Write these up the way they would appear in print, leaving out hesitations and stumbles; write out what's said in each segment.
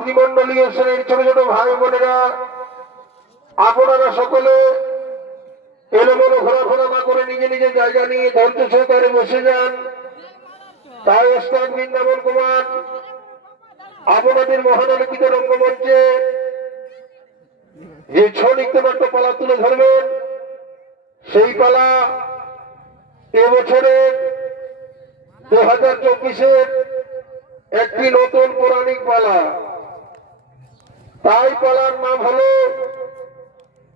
মাতৃমণ্ডলীয় শ্রেণীর ছোট ছোট ভাই বোনেরা, আপনারা সকলে এলোমেলো ঘোরাফেরা না করে নিজে নিজে জায়গা নিয়ে ধৈর্য সহকারে বসে যান। তাই ওস্তাদ বৃন্দাবন কুমার আপনাদের মহানালিত রঙ্গমঞ্চে যে ছৌ নৃত্যনাট্য পালা তুলে ধরবেন, সেই পালা এবছরের 2024-এর একটি নতুন পৌরাণিক পালা। তাই পালার নাম হল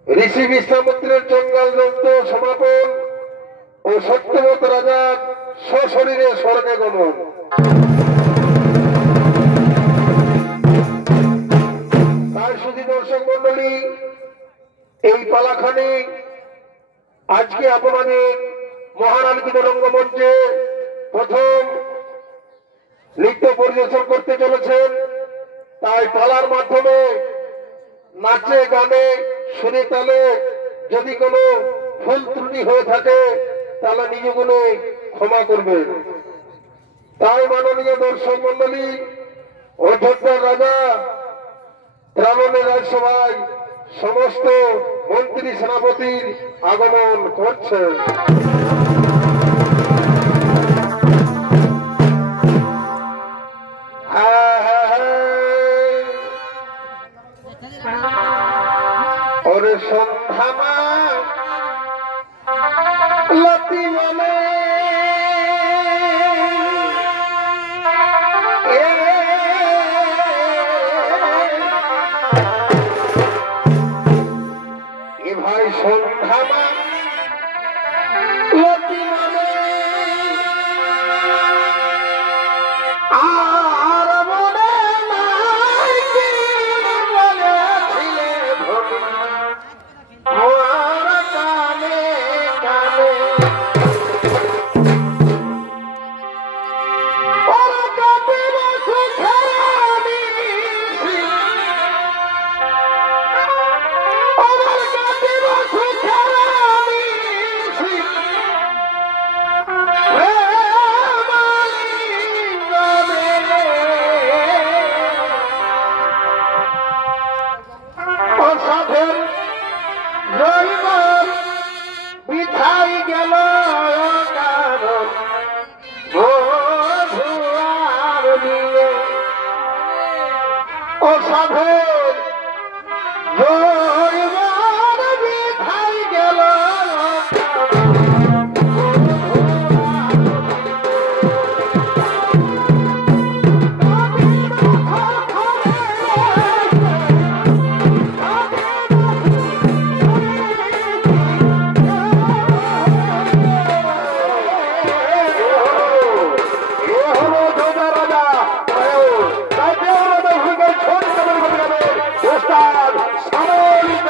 ঋষি বিশ্বামিত্রের জঙ্গল যন্ত্র সমাপন ও সত্যবত রাজার সশরীরে স্বর্গে গমন। তাই শুধু দর্শক মন্ডলী, এই পালাখানি আজকে আপনাদের মহানালিত রঙ্গমঞ্চে প্রথম নৃত্য পরিবেশন করতে চলেছেন। তাই পালার মাধ্যমে নাচে গানে সুরে তালে যদি কোনো ভুল ত্রুটি হয়ে থাকে তাহলে নিজেগুলো ক্ষমা করবেন। তাই মাননীয় দর্শক মন্ডলী, অযোধ্যার রাজা ত্রাবণের রাজসভায় সমস্ত মন্ত্রী সেনাপতির আগমন করছেন। ওরে সন্ধামা লতি বলে এ ভাই সন্ধামা লতি বলে আর মনে নাই কি বলেছিলে ভোলি আমার কানে কানে ওরা কাটে বসে খেয়ালি আমার কাটে বসে খেয়ালি অসাধের রইবার বিধাই গেল কারণ বধুয়ার দিয়ে অসাধের রইবার বিধাই গেল ওস্তাদ সামরিক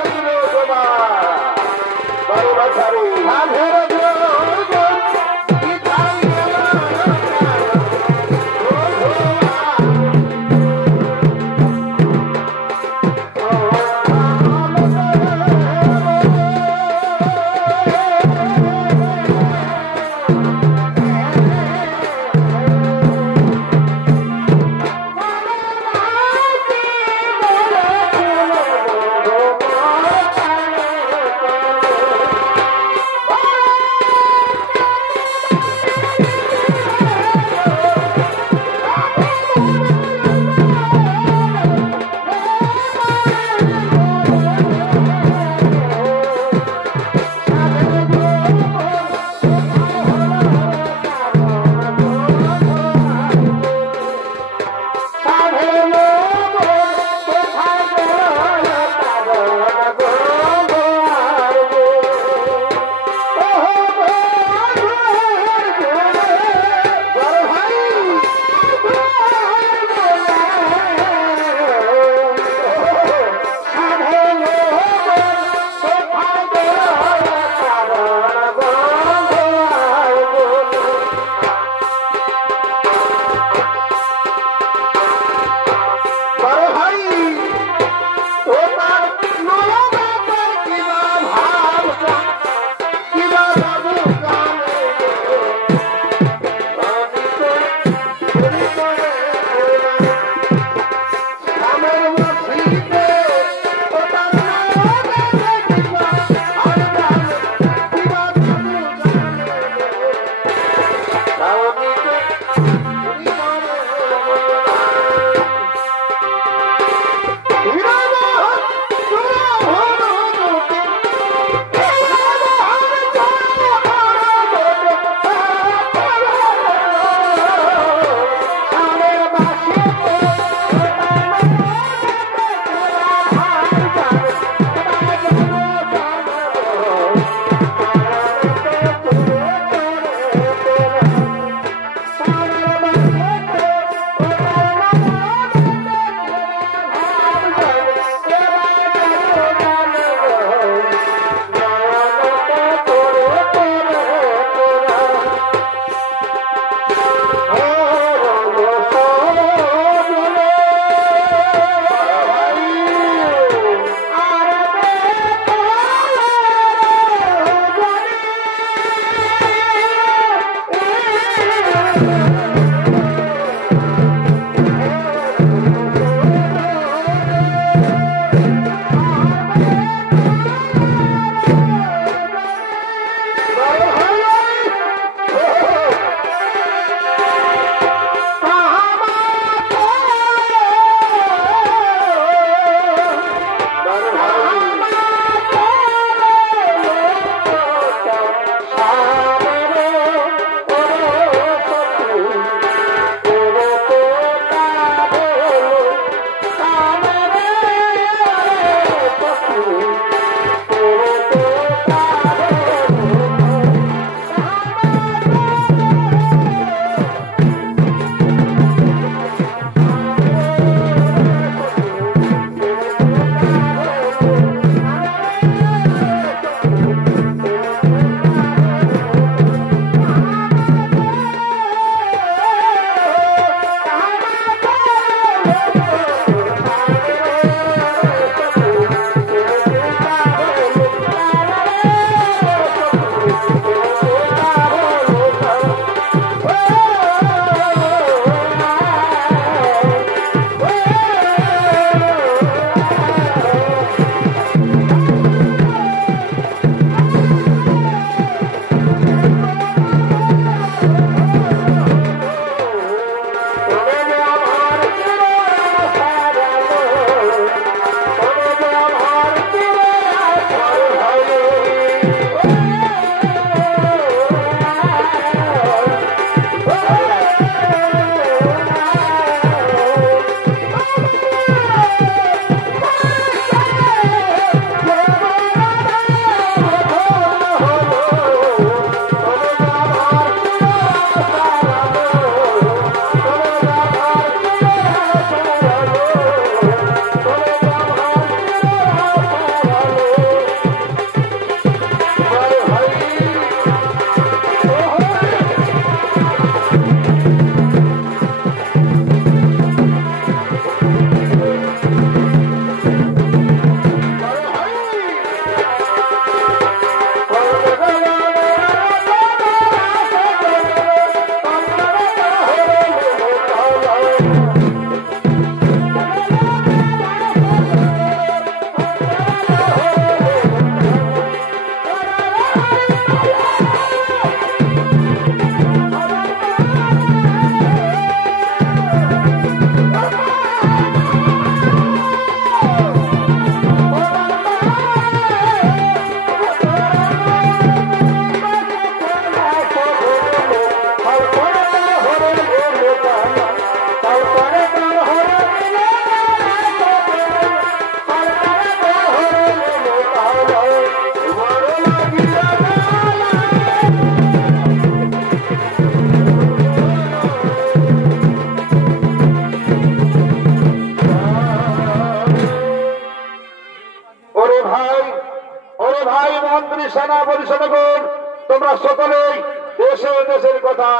মন্ত্রী সেনা পরিষদগণ তোমরা সকলেই দেশে দেশের কথা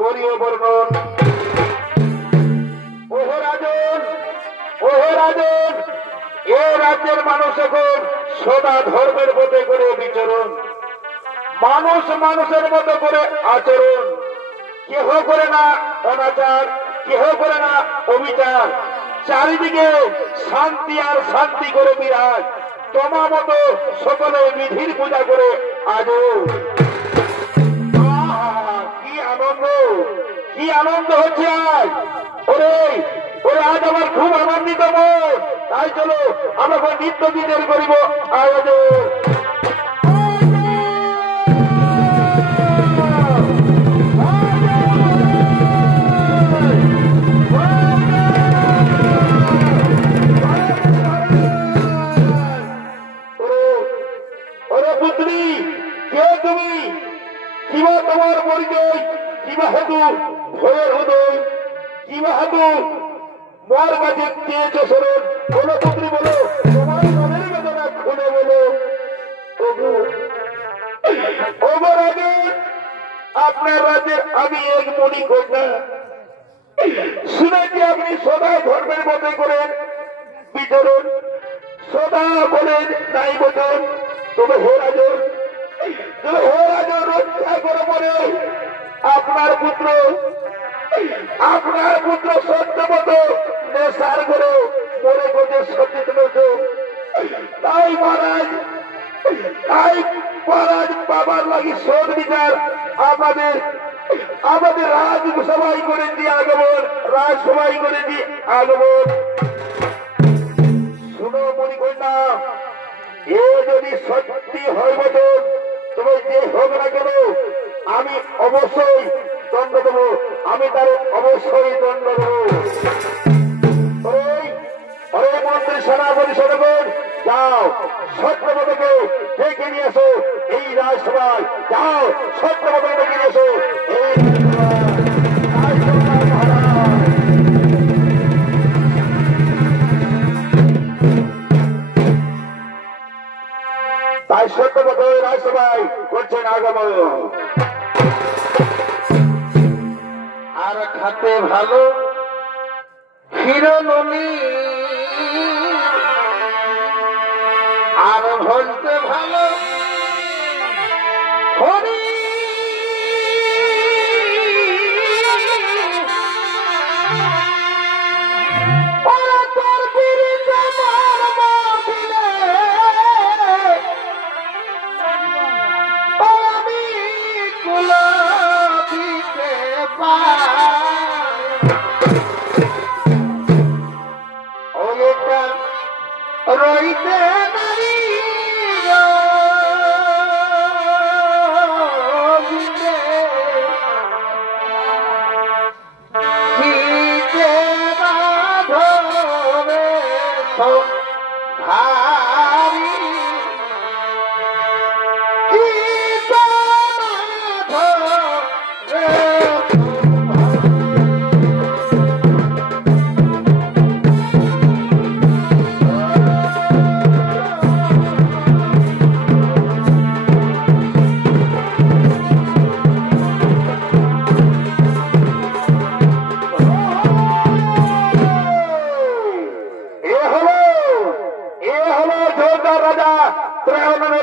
করিয়ে বর্ণন। ওহে রাজন, ওহে রাজন, এ রাজ্যের মানুষ এখন সদা ধর্মের পথে করে বিচরণ, মানুষ মানুষের মতো করে আচরণ, কেহ করে না অনাচার, কেহ করে না অবিচার, চারিদিকে শান্তি আর শান্তি করে বিরাজ। তোমার মতো সকলে বিধির পূজা করে আজও কি আনন্দ, কি আনন্দ হচ্ছে আজ। ওরে ওরে আজ আমার খুব আনন্দিত মন। তাই চলো আমরা নিত্য দিনের করিব আয়োজন। তোমার পরিচয় কিবা হেতু ভয়ের হৃদয়, কিবা হেতু মর কাছে চেয়েছ শরণ। বলো পুত্রী, বলো তোমার মনের বেদনা খুলে বলো। ওগর আগে আপনার রাজ্যের আমি এক মনি কন্যা, শুনেছি আপনি সদা ধর্মের মতে করেন বিচরণ, সদা বলেন নাই বচন। তবে হে রাজন, রক্ষা করে বলে আপনার পুত্র সত্যমত নেশার করে মনে করছে সচেতন। তাই মহারাজ বাবার লাগি শোধ বিচার আমাদের রাজসভায় করে দিয়ে আগমন, রাজসভায় করে দিয়ে আগমন। শুনো মণিকন্যা, এ যদি সত্যি হয় বচন, তবে যে হোক না কেন আমি অবশ্যই দণ্ড দেব, আমি তার অবশ্যই দণ্ড দেব। মন্ত্রী সেনা পরিষদগণ যাও, সত্যপদকে ডেকে নিয়ে এসো এই রাজসভায়। যাও, সত্যপদকে ডেকে নিয়ে এসো এই তাই সত্যপদ রাজসভায় করছেন আগমন। আর খাতে ভালো হিরোননি, আর ভজতে ভালো হরি। রইতে নারী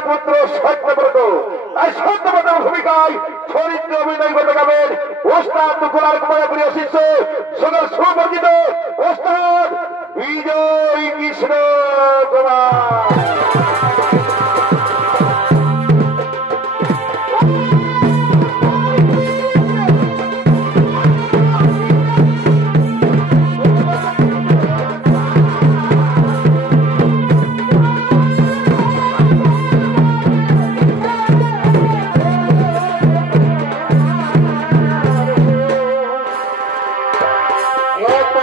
পুত্র সত্যব্রত। তাই সত্যব্রতের ভূমিকায় চরিত্র অভিনয় করতে যাবেন ওস্তাদ দুকুলার কুমারপুরীয় শিষ্য সকল সুপরিচিত ওস্তাদ বিজয় কৃষ্ণ কুমার। Oh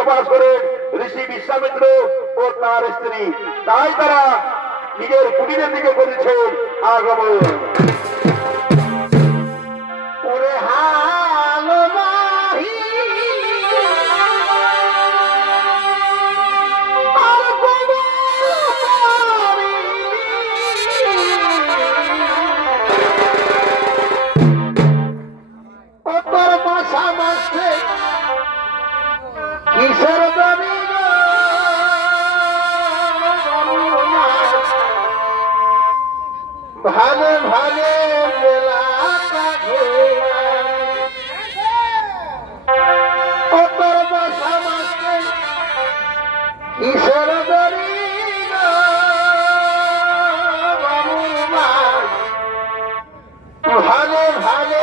বসবাস করে ঋষি বিশ্বামিত্র ও তার স্ত্রী, তাই তারা নিজের কুটিরের দিকে করেছে আগমন। ভালে ভালে ঈশ্বর ভালে ভালে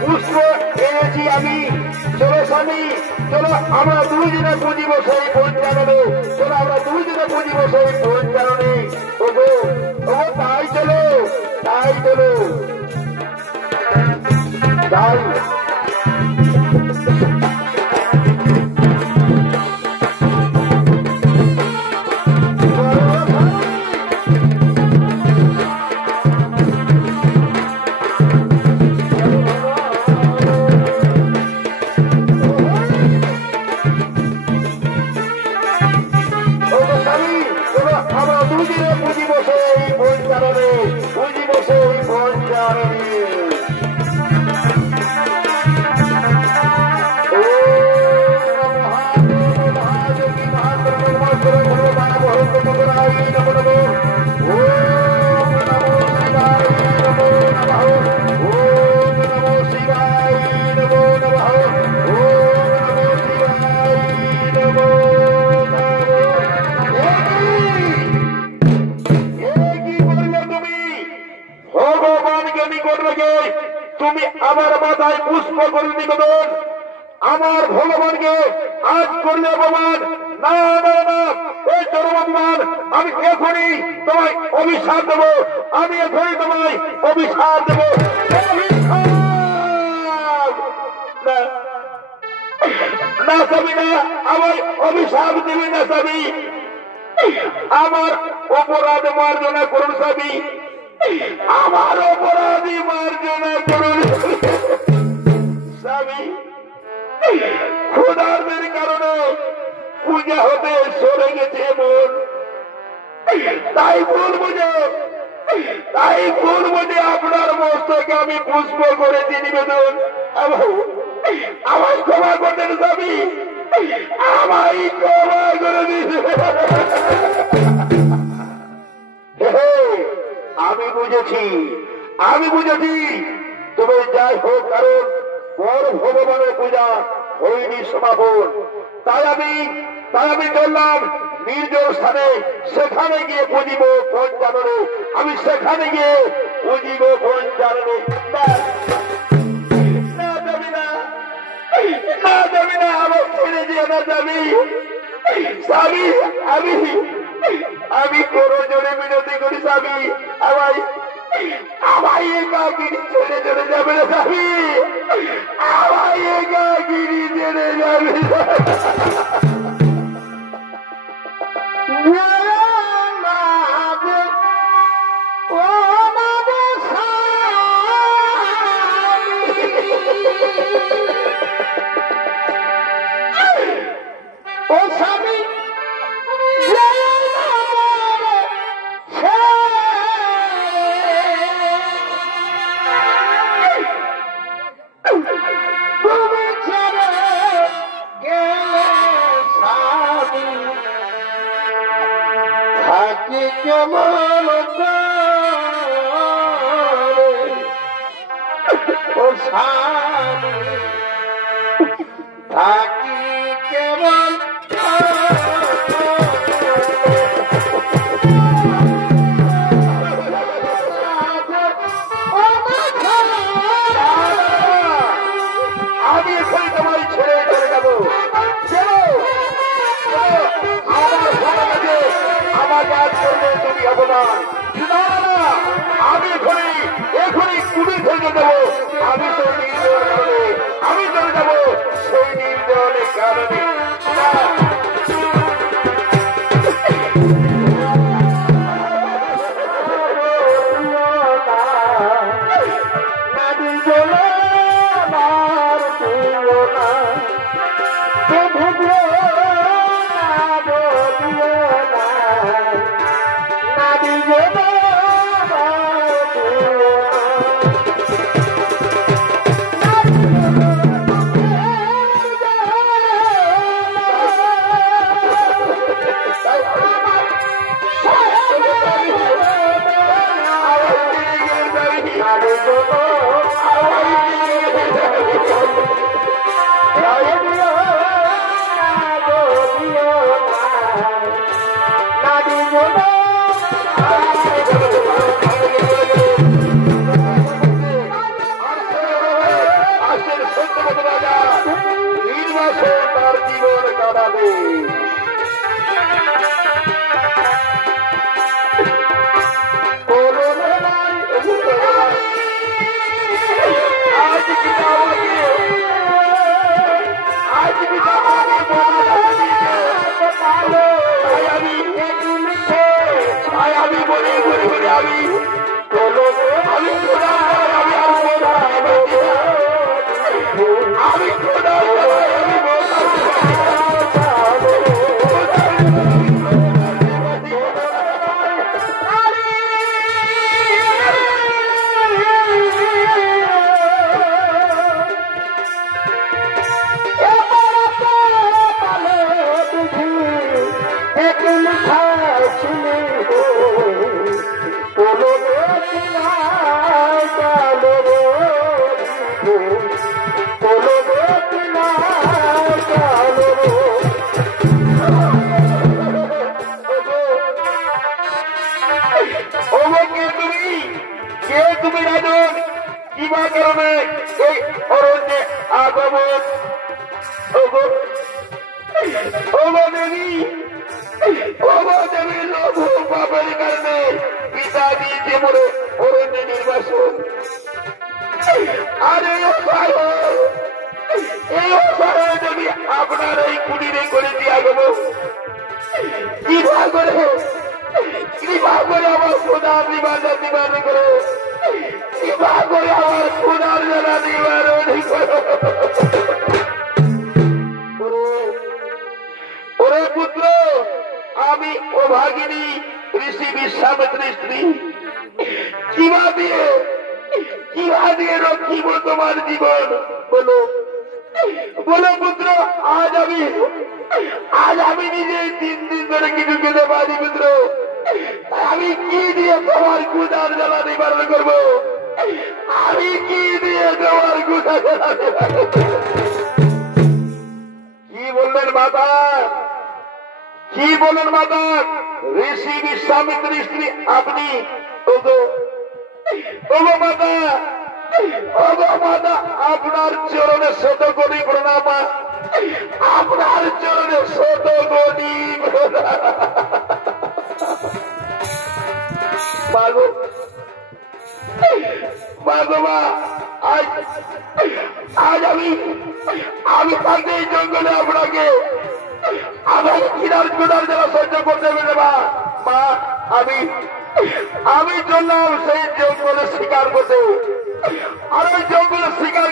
পুষ্প এনেছি আমি। চলো স্বামী, চলো আমরা দুইজনে বুঝিব সেই পরিচালনে, চলো আমরা দুইজনে বুঝিব সেই পরিচালনে। ওগো ওগো, তাই চলো, তাই চলো, তাই। তুমি আমার মাথায় পুষ্প করে নিবেদন আমার ভগবানকে আজ করলে অপমান না না না এই চরম অপমান আমি এখনই তোমায় অভিশাপ দেবো আমি এখনই তোমায় অভিশাপ দেবো না স্বামী না আমার অভিশাপ দেবে না স্বামী আমার অপরাধ মার্জনা করুন স্বামী আমার অপরাধী মার্জনা করুন স্বামী ক্ষুধার্তের কারণে পূজা হতে সরে গেছে মন তাই বলবো যে আপনার মস্তকে আমি পুষ্প করেছি নিবেদন আমায় ক্ষমা করতেন স্বামী আমায় ক্ষমা করে দিতে আমি বুঝেছি তুমি যাই হোক কারণ বড় ভগবানের পূজা হয়নি সমাপন তাই আমি বললাম নির্জন স্থানে সেখানে গিয়ে পুজিব পঞ্চাননে আমি সেখানে গিয়ে পুজিব পঞ্চাননে না যাবি না আমার ছেড়ে দিয়ে না যাবি স্বামী আমি কোনো জোরে মিনতি করি স্বামী আমায় একাগিরি ছেড়ে চলে যাবে না স্বামী আমায় একাগিরি ছেড়ে যাবে ও স্বামী কেমন ও স্বামী থাকি কেমন আমি এখানে তোমার ছেড়ে চলে যাবো আমার কাজ করবে তুমি অবদান আমি এখনই কুড়ি থেকে দেবো আমি তো আমি চলে যাবো সেই নির্দেশের কারণে তার জীবন কাটাবে আমি বলি আমি তুমি রাজন কিবা কারণে সারাবন ওগো দেবী লোভ পাপের কারণে পিতা দিয়েছে বলে অরণ্যে নির্বাসন। আর এই অসহায় দেবী আপনার এই কুটিরে করে দিয়া গেল। কৃপা করে আমার খোদার নিবারণ করে, কৃপা করে আমার খোদার জ্বালা নিবারণ করো। ওরে পুত্র, আমি অভাগিনী ঋষি বিশ্বামিত্রের স্ত্রী। কিবা দিয়ে রক্ষিব তোমার জীবন বলো বলো পুত্র। আজ আমি নিজে 3 দিন ধরে কিছু খেতে পারি পুত্র। আমি কি দিয়ে তোমার ক্ষুধার জ্বালা নিবারণ করবো? আমি কি দিয়ে তোমার ক্ষুধার জ্বালা নিবারণ করবো? কি বললেন মাতা? কি বলেন মাতা? ঋষি বিশ্বামিত্রের স্ত্রী আপনি? ওগো মাতা, আপনার চরণে শত কোটি প্রণাম, আপনার চরণে শত কোটি মা। আজ আমি থাকতে এই জঙ্গলে আপনাকে আমার কিনার যারা সহ্য করতে পারবে মা। আমি চললাম সেই জঙ্গলে শিকার করতে। আর ওই জঙ্গলে শিকার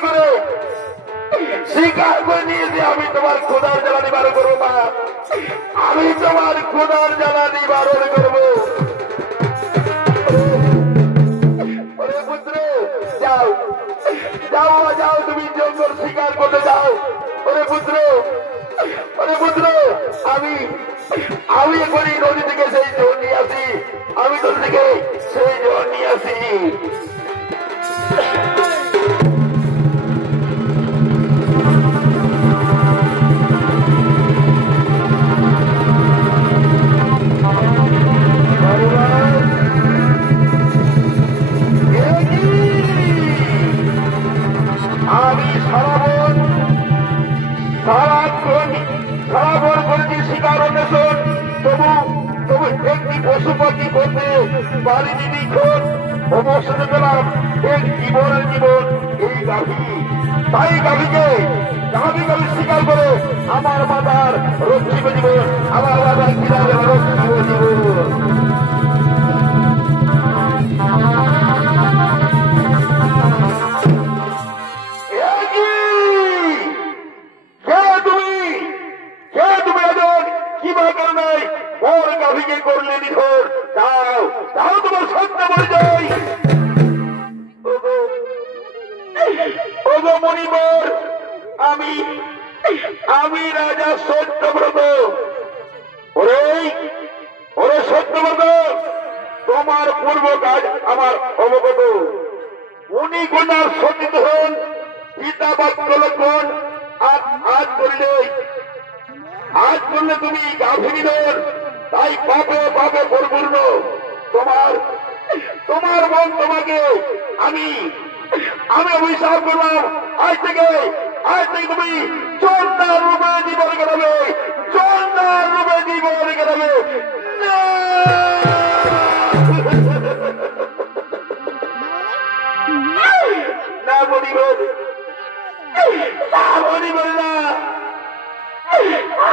করে নিয়েছি আমি তোমার খোদার জ্বালা নিবারণ করবো মা। আমি তোমার খোদার জ্বালা নিবারণ করবো। পুত্র যাও যাও যাও, তুমি জঙ্গল শিকার করতে যাও। ওরে পুত্র আমি এখনই নদী থেকে সেই জল নিয়ে আসি। আমি নদী থেকে সেই জল নিয়ে আসি। আমি সারাবন করেছি শিকার অন্বেষণ, তবু একটি পশু পাখি করতে পারিনি নিখন। অবশ্যই পেলাম এক জীবনের জীবন এই গাভী। তাই গাভীকে শিকার করে আমার মাতার রক্ষিব জীবন, আমার মাতার কিভাবে রক্ষিব জীবন। করলে নিধর, যাও তোমার সত্য পরিচয়। ওগো মণিবর, আমি রাজা সত্যব্রত। ওরে সত্যব্রত, তোমার পূর্ব কাজ আমার অবগত। উনি কন্যার সচিত হন, পিতা বাক্য লক্ষণ। আজ করলে তুমি গাভীর, তাই পাপে পরিপূর্ণ। তোমার মন তোমাকে আমি অভিশাপ করলাম। আজ থেকে তুমি চন্দার রূপে জীবন কাটাবে, চন্দার রূপে জীবন কাটাবে। না বলিবেন না,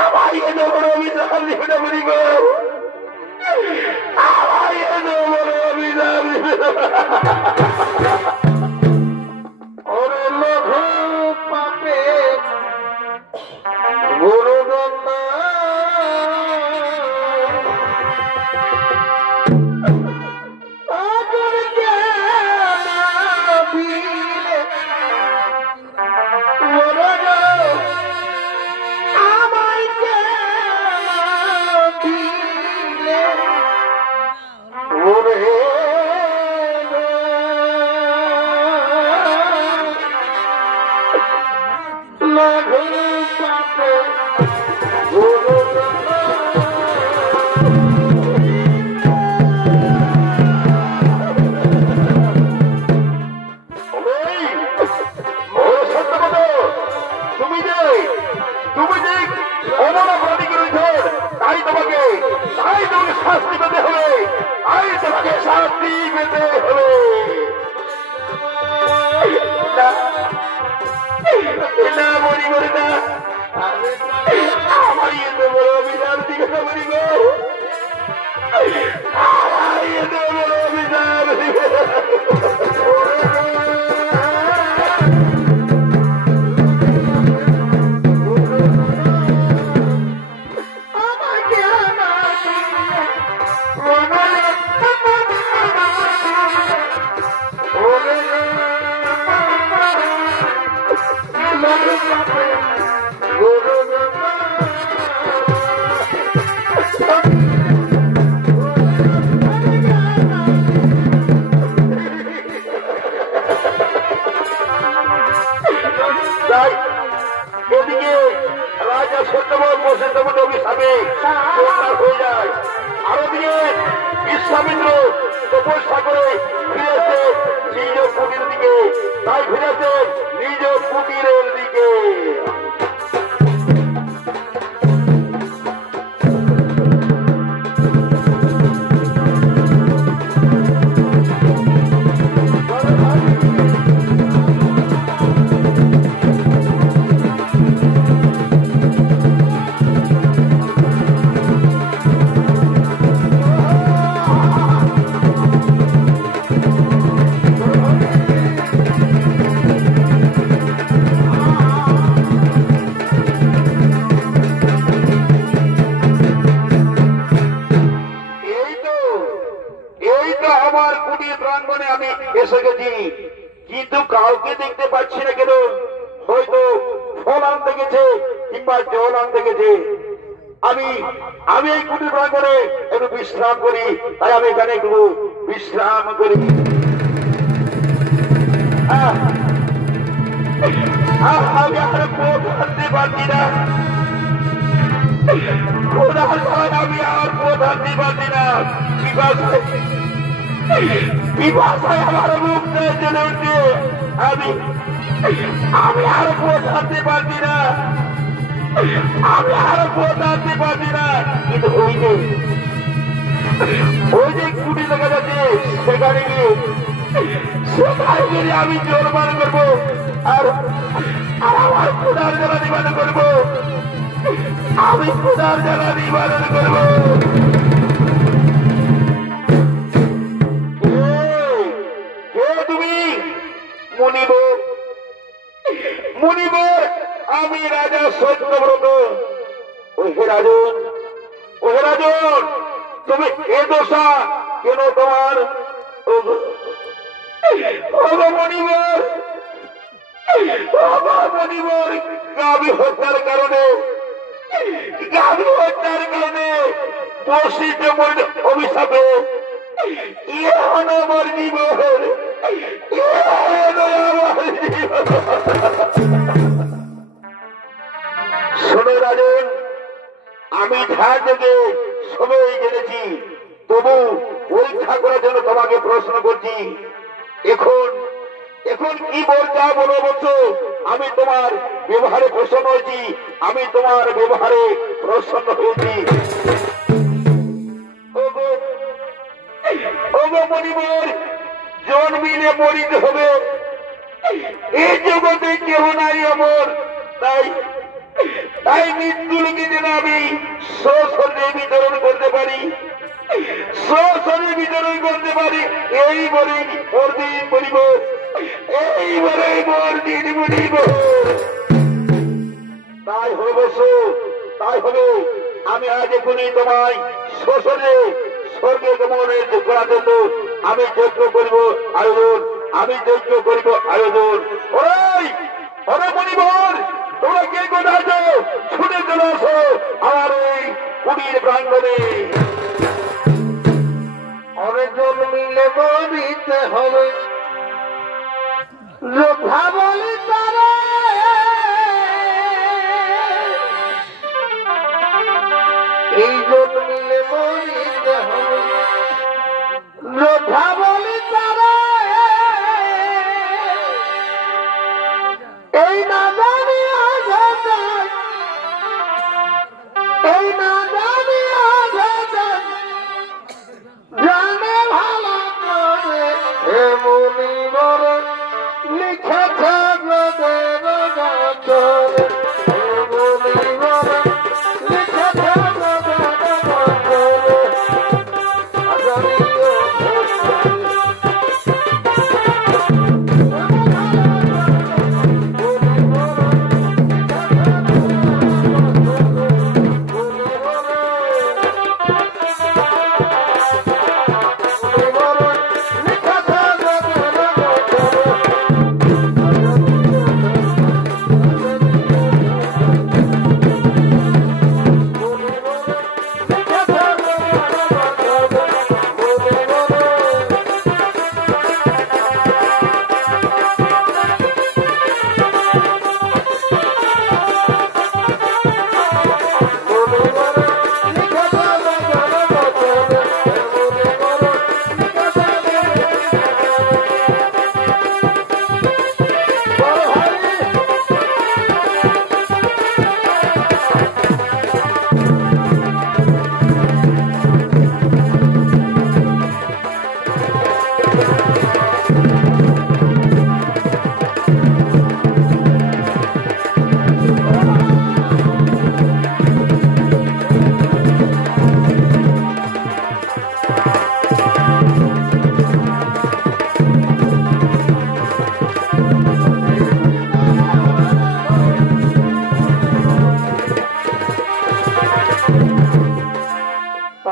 আমার এত বড় অভিশাপ দিবে না বলিব। আমার এত বড় অভিশাপ দিবে না। ওরে লঘু পাপে গুরুদন্ড, তাই তোমাকে শাস্তি পেতে হবে, আমি তোমাকে শাস্তি পেতে হবে। না মরি মরি না, আমার এত বড় অভিযান দিকে মরিব, আমার এত বড় অভিযান এদিকে রাজা সত্যবান বসন্ত অভিশাপে হয়ে যায়, আর ওদিকে বিশ্বামিত্র তপস্যা করে ফিরেছে নিজ কুটির দিকে, তাই ফিরেছে নিজ কুটিরের দিকে। কিন্তু কাউকে দেখতে পাচ্ছি না কেন, হয়তো ফল আনতে গেছে কিংবা জল আনতে গেছে। আমি এই কুটির প্রাঙ্গণে একটু বিশ্রাম করি, তাই আমি এখানে একটু বিশ্রাম করি। আমি আর পথ হাঁটতে পারছি না, আমি আর পথ হাঁটতে পারছি না, বিভাষায় আমার মুখ চলে উঠছে, আমি আর পৌঁছাতে পারছি না, আমি আর পৌঁছাতে পারছি না। কিন্তু ওই যে কুটি দেখা যাচ্ছে, সেখানে গিয়ে আমি জোরমান করবো, আর আমার ক্ষুধার জ্বালা নিবারণ করবো, আমি ক্ষুধার জ্বালা নিবারণ করবো। মুনিবর, আমি রাজা সত্যব্রত। ওহে রাজন, তুমি এ দশা কেন তোমার? মনিবর, গাভী হত্যার কারণে বসিত অভিশাপে আমার জীবন, শোনো রাজন, আমি ধার থেকে সবাই জেনেছি, তবু পরীক্ষা করার জন্য তোমাকে প্রশ্ন করছি। এখন কি বলছা বলো বলছো? আমি তোমার ব্যবহারে প্রসন্ন হয়েছি, আমি তোমার ব্যবহারে প্রসন্ন হয়েছি। ওগো মনিবর, জন্মিলে মরিতে হবে, এই জগতে কেহ নাই অমর, তাই মৃত্যুকে যেন আমি স্বশরীরে বিতরণ করতে পারি, স্বশরীরে বিতরণ করতে পারি, এই বলেই পরদিন বলিব, এই বলেই পরদিন বলিব। তাই হবে, তাই হবে। আমি আজ এখনই তোমায় স্বশরীরে স্বর্গে গমনের করার জন্য আমি যজ্ঞ করিব আয়োজন, আমি যজ্ঞ করিব আয়োজন। ওরে মনিবর, তোমরা কে কোথায় আছো? ছুটে চলে আসো আমার এই কুটির প্রাঙ্গণে। অনেকজন মিলে মরিতে হবে, যোদ্ধা বলি তারা, এই জন মিলে মরিতে হবে, যোদ্ধা বলি তারা, এই না জানিয়া এই না জানিয়া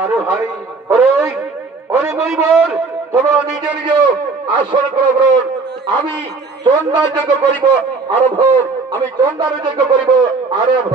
আরে ভাই ওরে ওরে মরিবর তোমরা নিজে নিজ আসন গ্রহণ আমি চন্দার যজ্ঞ করিব আরম্ভ আমি চন্দার যজ্ঞ করিব আরম্ভ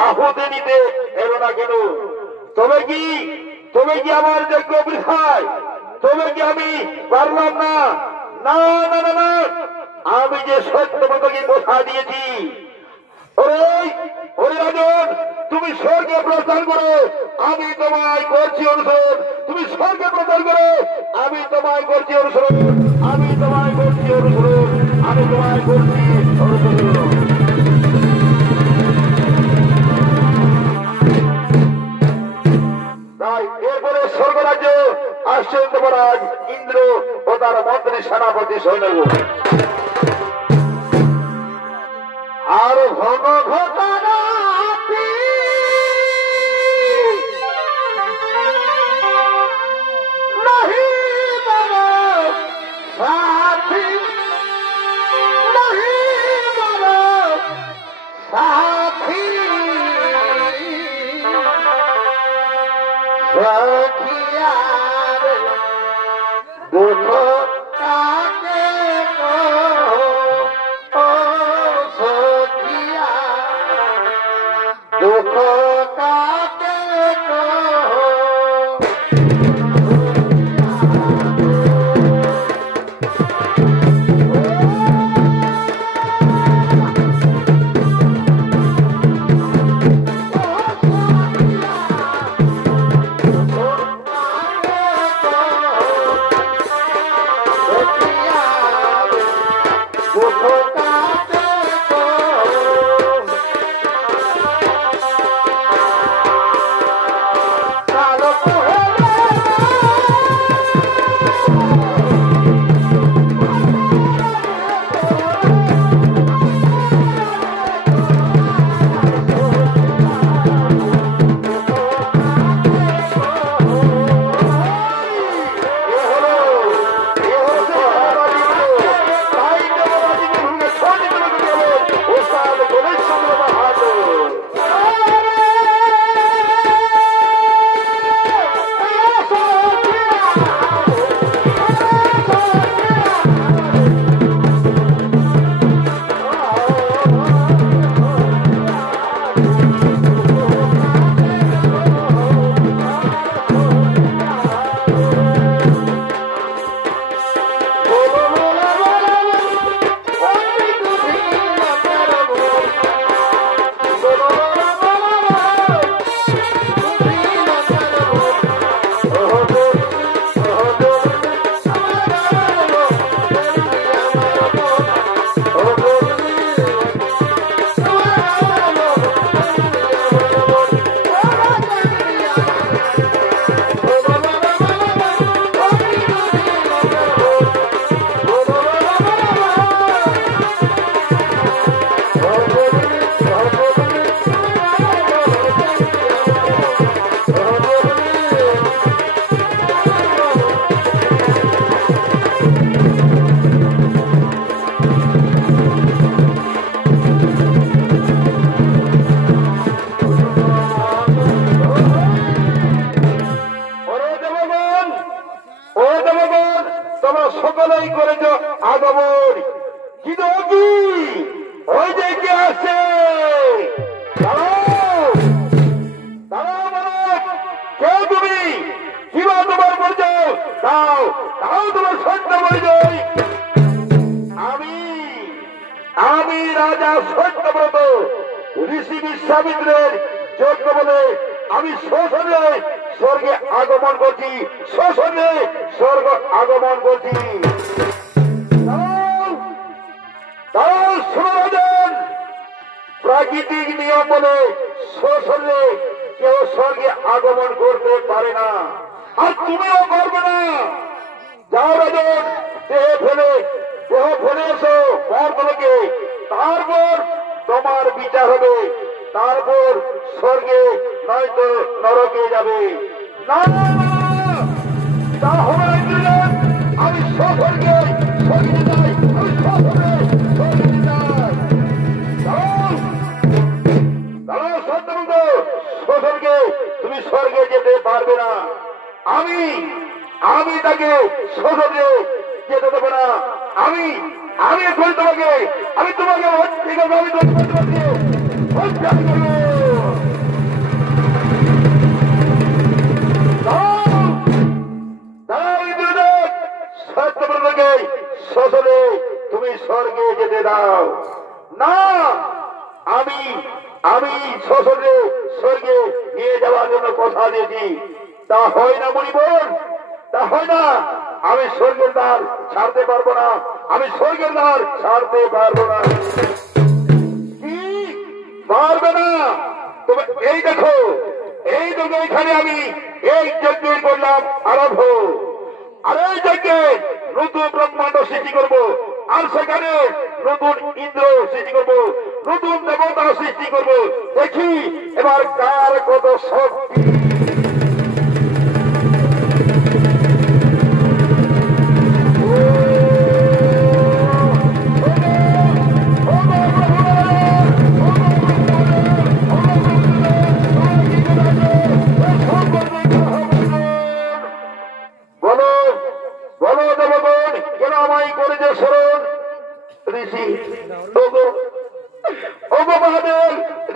আহুতি নিতে এলো না কেন তবে কি আমার যজ্ঞ বৃথায় তবে কি আমি পারলাম না না না না না আমি যে সত্য মতকে কথা দিয়েছি ওরে রাজন তুমি স্বর্গে প্রস্থান করো আমি তোমায় করছি অনুসরণ তুমি স্বর্গে প্রস্থান করো আমি তোমায় করছি অনুসরণ আমি তোমায় করছি অনুসরণ আমি তোমায় করছি অনুসরণ এরপরে স্বর্গরাজ্য আসছেন দেবরাজ ইন্দ্র ও তার মন্ত্রী সেনাপতি সৈন্য আর ঘন ঘটনা প্রাকৃতিক নিয়ম বলে শোষণে কেউ স্বর্গে আগমন করতে পারে না, আর তুমিও করবে না। যাও ফোনে এসো বরগুলোকে, তারপর তোমার বিচার হবে, তারপর স্বর্গে নয়তো নরকে যাবে। না, তা হবে না। আমি স্বর্গে স্বর্গে যাই, আমি স্বর্গে স্বর্গে যাই। দাঁড়াও সত্যবন্ধ, স্বর্গে তুমি স্বর্গে যেতে পারবে না। আমি তাকে স্বর্গে যেতে দেবো না। আমি এখন তোমাকে আমি হত্যা করব। সত্যব্রতকে শ্মশানে তুমি স্বর্গে যেতে দাও না। আমি শ্মশানে স্বর্গে নিয়ে যাওয়ার জন্য কথা দিয়েছি, তা হয় না মণিবর, তা হয় না। আমি স্বর্গের দ্বার ছাড়তে পারবো না, আমি স্বর্গের দ্বার ছাড়তে পারবো না। কি পারবে না? তবে এই দেখো এখানে আমি এই যজ্ঞের করলাম আরম্ভ, আর এই যজ্ঞে নতুন ব্রহ্মাণ্ড সৃষ্টি করব, আর সেখানে নতুন ইন্দ্র সৃষ্টি করব, নতুন দেবতা সৃষ্টি করব। দেখি এবার কার কত শক্তি।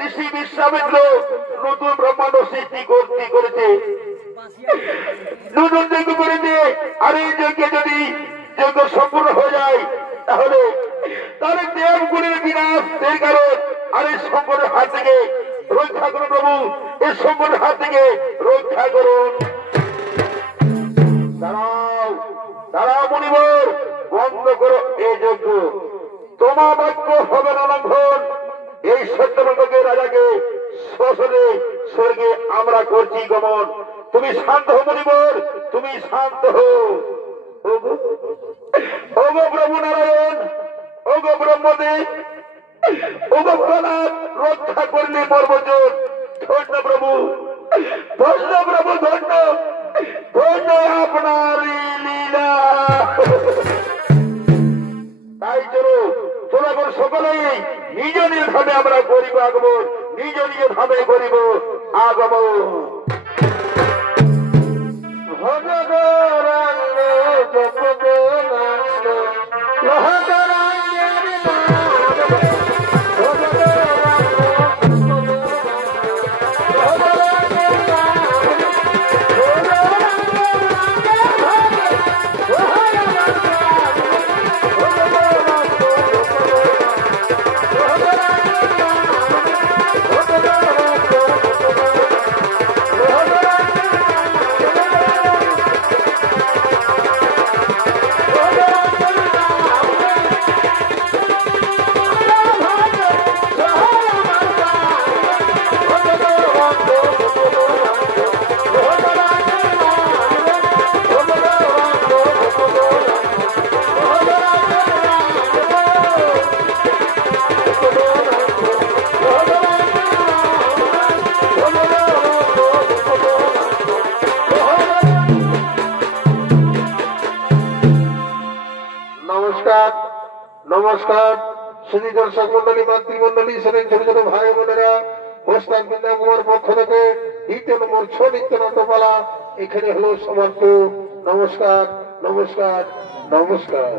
ঋষি বিশ্বামিত্র নতুন ব্রহ্মাণ্ড সৃষ্টি করেছে, নতুন যজ্ঞ করেছে। আর এই যজ্ঞে যদি যজ্ঞ সম্পূর্ণ হয়ে যায় তাহলে দেবগুণের বিনাশ এর কারণ। আর এই সংকটের হাত থেকে রক্ষা করুন প্রভু, এই সংকটের হাত থেকে রক্ষা করুন। দাঁড়াও মণিবর, বন্ধ করো এই যজ্ঞ, তোমার বাক্য হবে না লঙ্ঘন। এই সত্যব্রতকে রাজাকে শ্মশানে স্বর্গে আমরা করছি গমন। তুমি শান্ত হো মণিবর, তুমি শান্ত হো। ওগো প্রভু নারায়ণ, ওগো ব্রহ্মদেব, ওগো ভোলানাথ, রক্ষা করলে মর্মজন। ধন্য প্রভু, ধন্য প্রভু, ধন্য ধন্য আপনার লীলা। তাই চলো এখন সকলেই নিজ নিজ ধামে আমরা করিব আগমন, নিজ নিজ ধামে করিব আগমন। নমস্কার সুধী দর্শক মন্ডলী, মাতৃমন্ডলী, ছোট ছোট ভাই বোনেরা, হোস্টার বৃন্দা কুমার পক্ষ থেকে 2 নম্বর 6 নিত্যনন্দপালা এখানে হলো সমাপ্ত। নমস্কার, নমস্কার, নমস্কার।